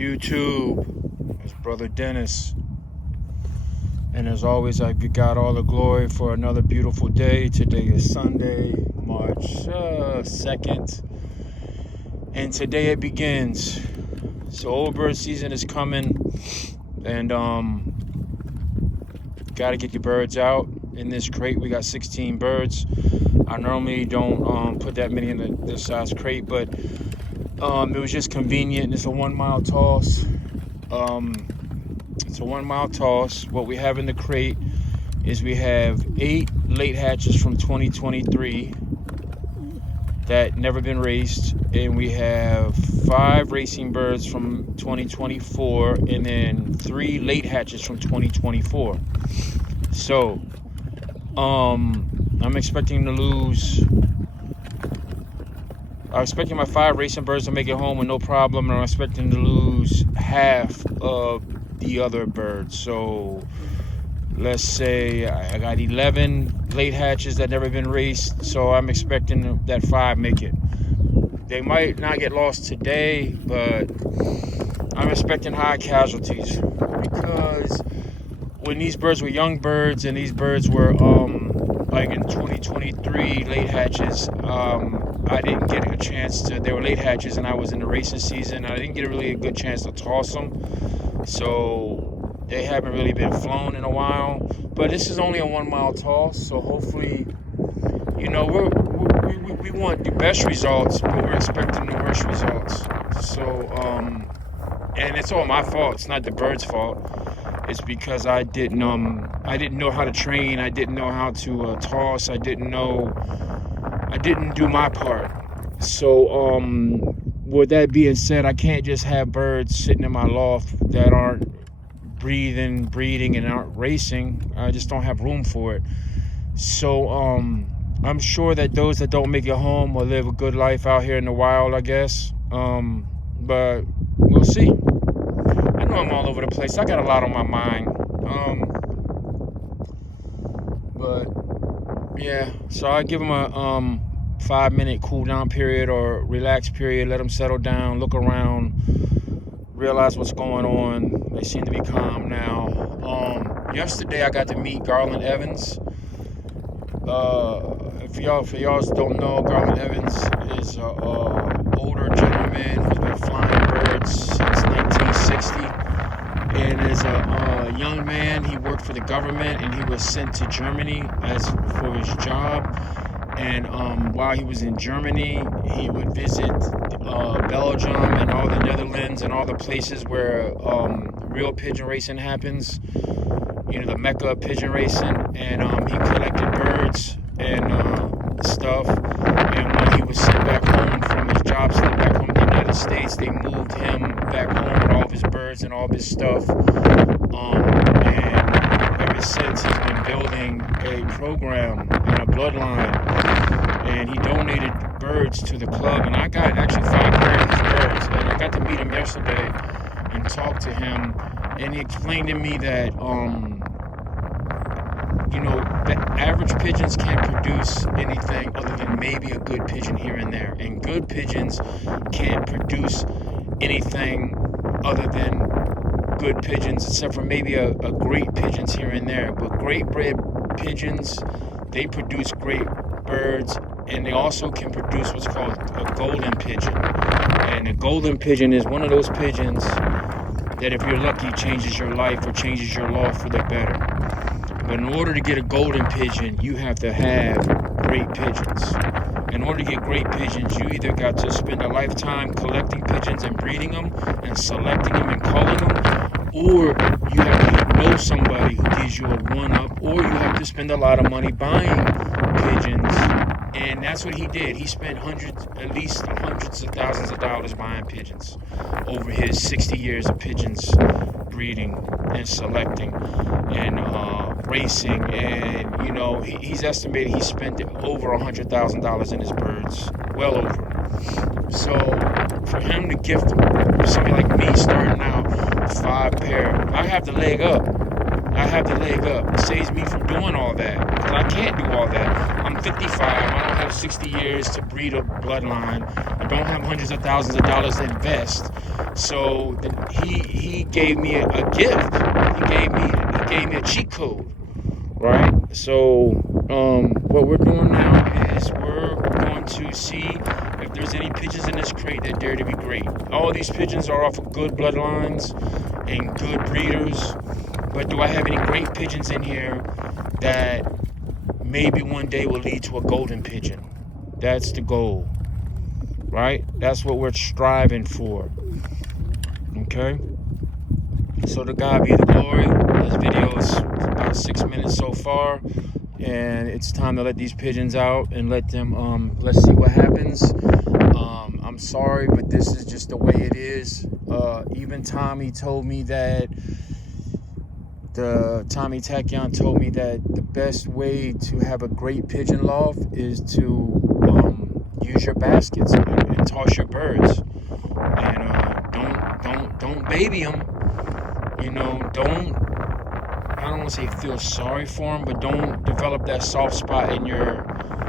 YouTube. It's Brother Dennis. And as always, I give God all the glory for another beautiful day. Today is Sunday, March 2nd. And today it begins. So old bird season is coming. And got to get your birds out. In this crate, we got 16 birds. I normally don't put that many in this size crate, but it was just convenient. It's a 1 mile toss. It's a 1 mile toss. What we have in the crate is we have 8 late hatches from 2023 that never been raced, and we have 5 racing birds from 2024, and then 3 late hatches from 2024. So I'm expecting to lose. I'm expecting my 5 racing birds to make it home with no problem, and I'm expecting to lose half of the other birds. So let's say I got 11 late hatches that never been raced, so I'm expecting that 5 make it. They might not get lost today, but I'm expecting high casualties, because when these birds were young birds and these birds were like in 2023 late hatches, I didn't get a chance to. They were late hatches and I was in the racing season. I didn't get a good chance to toss them, so they haven't really been flown in a while. But this is only a 1 mile toss, so hopefully, we want the best results, but we're expecting the worst results. So and it's all my fault. It's not the bird's fault. It's because I didn't know how to train. I didn't know how to toss. I didn't do my part. So with that being said, I can't just have birds sitting in my loft that aren't breeding, and aren't racing. I just don't have room for it. So I'm sure that those that don't make it home will live a good life out here in the wild, I guess. But we'll see. I know I'm all over the place. I got a lot on my mind. But yeah, so I give them a 5-minute cool down period or relax period. Let them settle down, look around, realize what's going on. They seem to be calm now. Yesterday I got to meet Garland Evans. For y'all don't know, Garland Evans is an older gentleman who's been flying birds since 1960. And as a young man, he worked for the government, and he was sent to Germany for his job. And while he was in Germany, he would visit Belgium and all the Netherlands and all the places where real pigeon racing happens. The Mecca of pigeon racing. And he collected birds and stuff. And when he was sent back home from his job, sent back home to the United States, they moved him back home with all of his birds and all of his stuff. And ever since, he's been building a program and a bloodline. And he donated birds to the club. And I got actually 5 pairs of his birds. And I got to meet him yesterday and talk to him. And he explained to me that the average pigeons can't produce anything other than maybe a good pigeon here and there. And good pigeons can't produce anything other than good pigeons, except for maybe a great pigeons here and there. But great bred pigeons, they produce great birds, and they also can produce what's called a golden pigeon. And a golden pigeon is one of those pigeons that, if you're lucky, changes your life or changes your life for the better. But in order to get a golden pigeon, you have to have great pigeons. In order to get great pigeons, you either got to spend a lifetime collecting pigeons and breeding them and selecting them and culling them, or you have to know somebody who gives you a one-up, or you have to spend a lot of money buying pigeons. And that's what he did. He spent at least hundreds of thousands of dollars buying pigeons over his 60 years of pigeons breeding and selecting and racing. And he's estimated he spent over $100,000 in his birds, well over. So for him to gift somebody like me starting out 5 pair, I have the leg up. It saves me from doing all that, because I can't do all that. I'm 55. I don't have 60 years to breed a bloodline. I don't have hundreds of thousands of dollars to invest. So he gave me a gift. He gave me a cheat code, right? So what we're doing now is we're going to see if there's any pigeons in this crate that dare to be great. All these pigeons are off of good bloodlines and good breeders, but do I have any great pigeons in here that maybe one day will lead to a golden pigeon? That's the goal, right? That's what we're striving for. Okay, so to God be the glory. This video is about 6 minutes so far, and it's time to let these pigeons out and let them let's see what happens. I'm sorry, but this is just the way it is. Even Tommy told me that Tommy Tachyon told me that the best way to have a great pigeon loft is to use your baskets and toss your birds, and don't baby them. You know, I don't want to say feel sorry for them, but don't develop that soft spot in your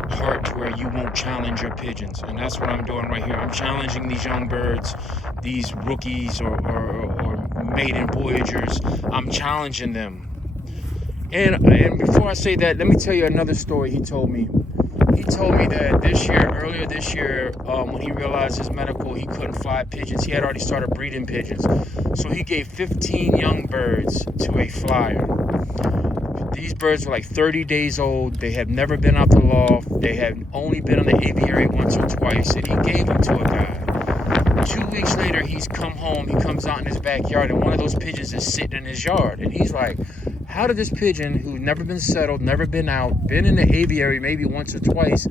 heart to where you won't challenge your pigeons. And that's what I'm doing right here. I'm challenging these young birds, these rookies or maiden voyagers. I'm challenging them. And before I say that, let me tell you another story he told me. He told me that earlier this year, when he realized his medical, he couldn't fly pigeons. He had already started breeding pigeons. So he gave 15 young birds to a flyer. These birds were like 30 days old. They have never been out the loft. They have only been in the aviary once or twice. And he gave them to a guy. 2 weeks later, he's come home. He comes out in his backyard, and one of those pigeons is sitting in his yard. And he's like, how did this pigeon, who's never been settled, never been out, been in the aviary maybe once or twice,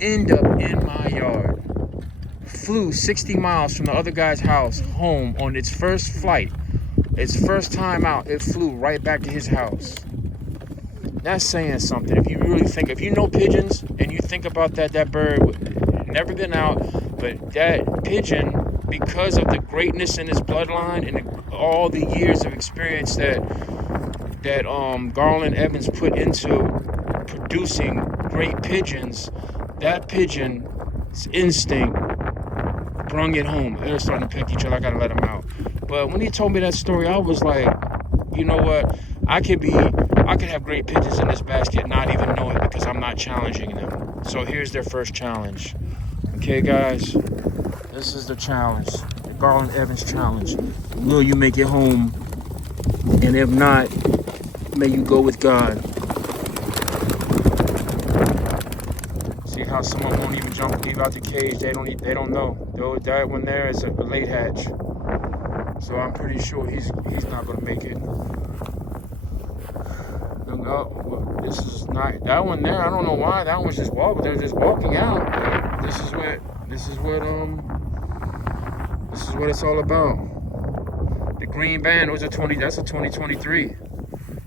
end up in my yard? Flew 60 miles from the other guy's house home on its first flight. Its first time out, it flew right back to his house. That's saying something. If you really think, if you know pigeons and you think about that bird never been out, but that pigeon, because of the greatness in his bloodline and all the years of experience that Garland Evans put into producing great pigeons, that pigeon's instinct brung it home. They're starting to peck each other. I gotta let them out. But when he told me that story, I was like, you know what? I could have great pigeons in this basket and not even know it because I'm not challenging them. So here's their first challenge. Okay, guys, this is the challenge, the Garland Evans challenge. Will you make it home? And if not, may you go with God. See how someone won't even leave out the cage. They don't know. That one there is a late hatch. So I'm pretty sure he's not gonna make it. No, this is not that one there. I don't know why that one's just walking. They're just walking out. This is what it's all about. The green band was that's a 2023.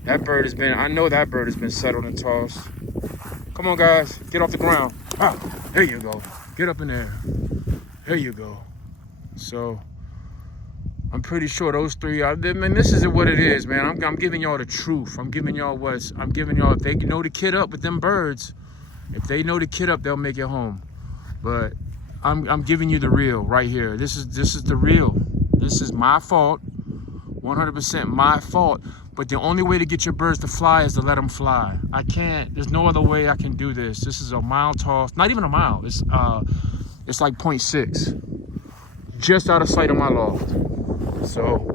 That bird has been, I know that bird has been settled and tossed. Come on, guys, get off the ground. Ah, there you go. Get up in there. There you go. So I'm pretty sure those three, I mean, this is what it is, man. I'm giving y'all the truth. I'm giving y'all, if they know the kid up with them birds, if they know the kid up, they'll make it home. But I'm giving you the real right here. This is the real. This is my fault, 100% my fault. But the only way to get your birds to fly is to let them fly. I can't, there's no other way I can do this. This is a mile toss, not even a mile. It's like 0.6, just out of sight of my loft. So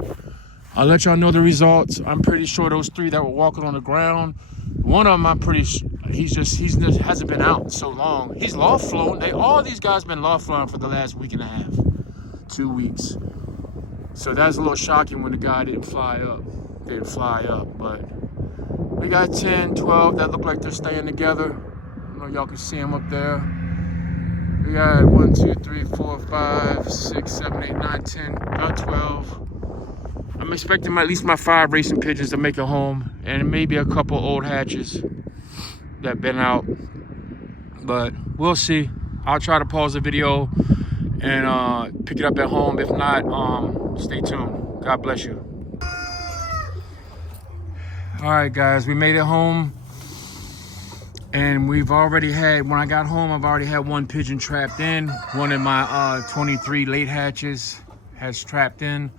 I'll let y'all know the results. I'm pretty sure those three that were walking on the ground, one of them, I'm pretty sure he just hasn't been out so long. He's loft flown. All these guys been loft flying for the last week and a half, 2 weeks. So that's a little shocking when the guy didn't fly up. But we got 10, 12 that look like they're staying together. I know y'all can see them up there. We got 1, 2, 3, 4, 5, 6, 7, 8, 9, 10, about 12. I'm expecting at least my 5 racing pigeons to make it home, and maybe a couple old hatches that been out. But we'll see. I'll try to pause the video and pick it up at home. If not, stay tuned. God bless you. All right, guys, we made it home. And we've already had, when I got home, I've already had one pigeon trapped in. One of my 23 late hatches has trapped in.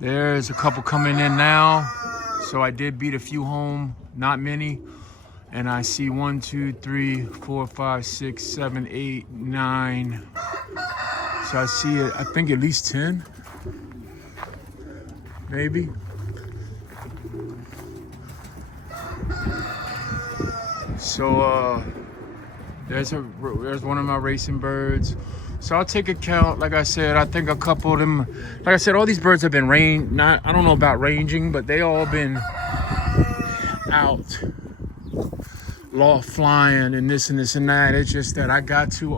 There's a couple coming in now. So I did beat a few home, not many. And I see 1, 2, 3, 4, 5, 6, 7, 8, 9. So I see it, I think at least 10, maybe. So there's one of my racing birds. So I'll take a count. Like I said, I think a couple of them, like I said, all these birds have been I don't know about ranging, but they all been out loft flying and this and this and that. It's just that I got to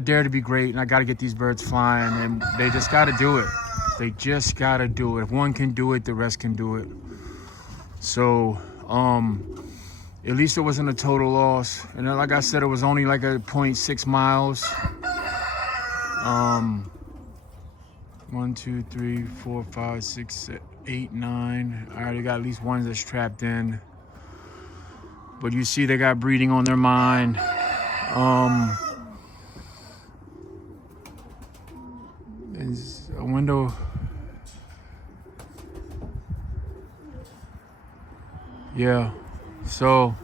dare to be great, and I got to get these birds flying, and they just got to do it. They just got to do it. If one can do it, the rest can do it. So at least it wasn't a total loss. And then, like I said, it was only like a 0.6 miles. 1, 2, 3, 4, 5, 6, 8, 9. I already got at least one that's trapped in. But you see they got breeding on their mind. There's a window. Yeah, so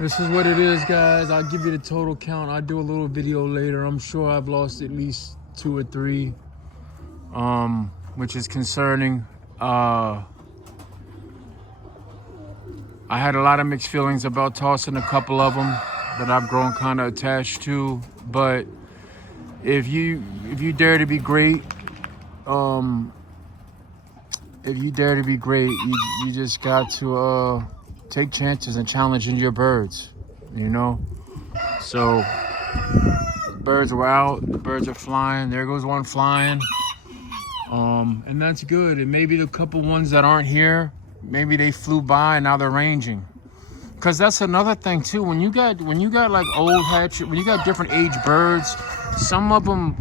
this is what it is, guys. I'll give you the total count. I'll do a little video later. I'm sure I've lost at least 2 or 3, which is concerning. I had a lot of mixed feelings about tossing a couple of them that I've grown kind of attached to, but if you dare to be great, you just got to take chances and challenge your birds, you know? So the birds were out, the birds are flying. There goes one flying. And that's good. And maybe the couple ones that aren't here, maybe they flew by and now they're ranging. Cause that's another thing too. When you got like old hatch, when you got different age birds, some of them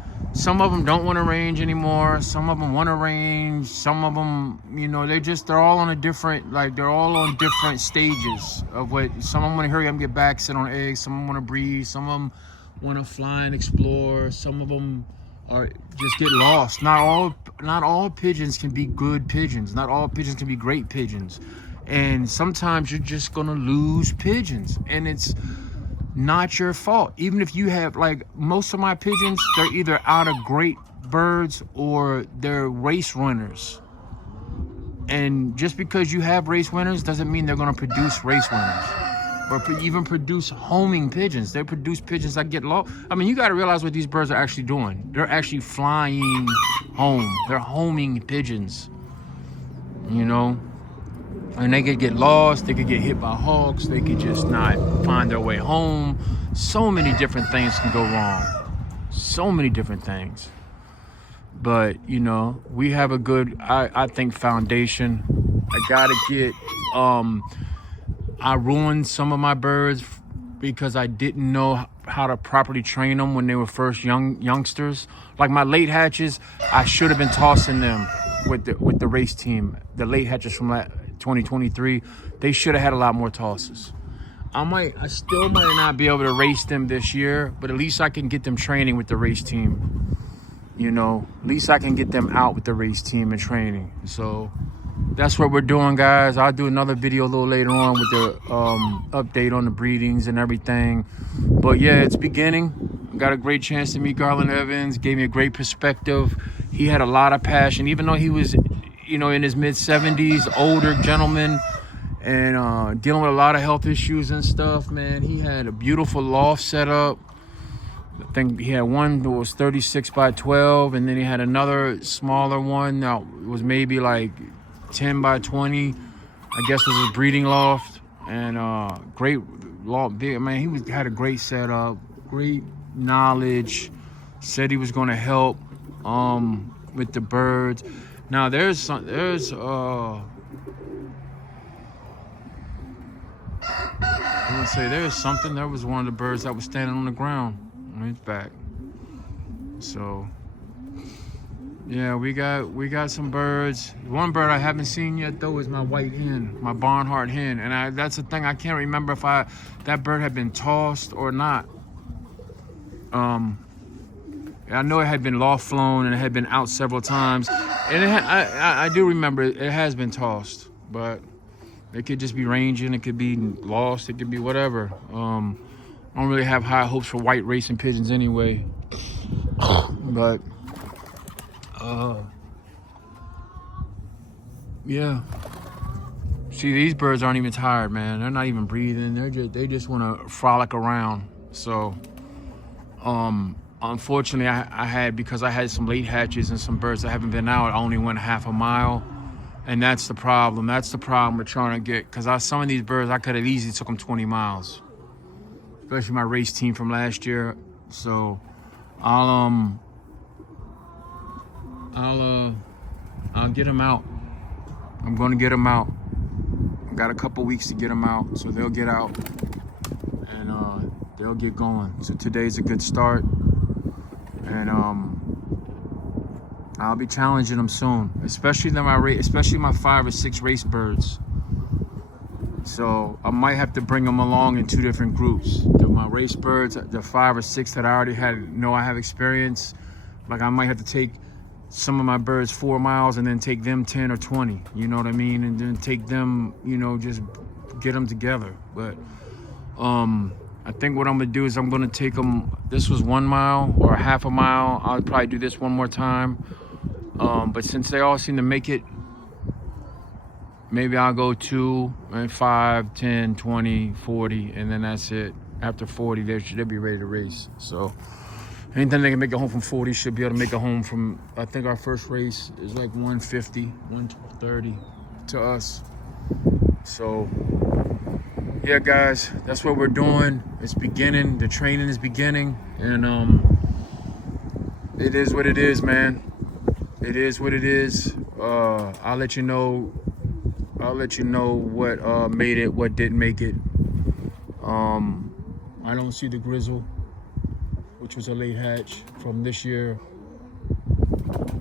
don't want to range anymore. Some of them want to range. Some of them, you know, they're all on a different, like they're all on different stages of what. Some of them want to hurry up and get back, sit on eggs. Some of them want to breed. Some of them want to fly and explore. Some of them are just get lost. Not all pigeons can be good pigeons. Not all pigeons can be great pigeons. And sometimes you're just gonna lose pigeons, and it's not your fault. Even if you have, like most of my pigeons, they're either out of great birds or they're race winners. And just because you have race winners doesn't mean they're gonna produce race winners or even produce homing pigeons. They produce pigeons that get low. I mean, you gotta realize what these birds are actually doing. They're actually flying home. They're homing pigeons, you know? And they could get lost, they could get hit by hawks, they could just not find their way home. So many different things can go wrong. So many different things. But, you know, we have a good, I think, foundation. I gotta get, I ruined some of my birds because I didn't know how to properly train them when they were first youngsters. Like my late hatches, I should have been tossing them with the race team. The late hatches from 2023, they should have had a lot more tosses. I still might not be able to race them this year, but at least I can get them training with the race team. You know, at least I can get them out with the race team and training. So that's what we're doing, guys. I'll do another video a little later on with the update on the breedings and everything. But yeah, it's beginning. Got a great chance to meet Garland Evans. Gave me a great perspective. He had a lot of passion, even though he was, you know, in his mid-70s, older gentleman, and dealing with a lot of health issues and stuff, man. He had a beautiful loft set up. I think he had one that was 36 by 12, and then he had another smaller one that was maybe like 10 by 20. I guess was his breeding loft. And great loft, big man. He had a great setup, great knowledge. Said he was going to help with the birds. Now I'm gonna say there's something. There was one of the birds that was standing on the ground on his back. So Yeah, we got some birds. One bird I haven't seen yet though is my white hen, my barnhart hen, and that's the thing, I can't remember if that bird had been tossed or not. I know it had been loft flown and it had been out several times, and I do remember it has been tossed, but it could just be ranging, it could be lost, it could be whatever. I don't really have high hopes for white racing pigeons anyway, but yeah. See, these birds aren't even tired, man. They're not even breathing. They just want to frolic around. So, unfortunately, because I had some late hatches and some birds that haven't been out, I only went half a mile, and that's the problem. That's the problem we're trying to get. Because some of these birds, I could have easily took them 20 miles, especially my race team from last year. So, I'll get them out. I'm going to get them out. Got a couple weeks to get them out, so they'll get out and they'll get going. So today's a good start, and I'll be challenging them soon, especially my 5 or 6 race birds. So I might have to bring them along in 2 different groups. My race birds, the 5 or 6 that I already I have experience. Like, I might have to take some of my birds 4 miles and then take them 10 or 20, you know what I mean? And then take them, just get them together. But I think what I'm gonna do is I'm gonna take them, this was 1 mile or half a mile. I'll probably do this one more time. But since they all seem to make it, maybe I'll go 2 and 5, 10, 20, 40, and then that's it. After 40, they'll be ready to race. So anything they can make it home from 40 should be able to make it home from, I think our first race is like 150, 130 to us. So, yeah, guys, that's what we're doing. It's beginning. The training is beginning. And it is what it is, man. It is what it is. I'll let you know what made it, what didn't make it. I don't see the grizzle, which was a late hatch from this year.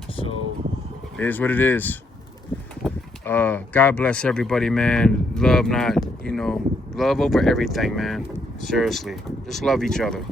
So it is what it is. God bless everybody, man. Love over everything, man. Seriously, just love each other.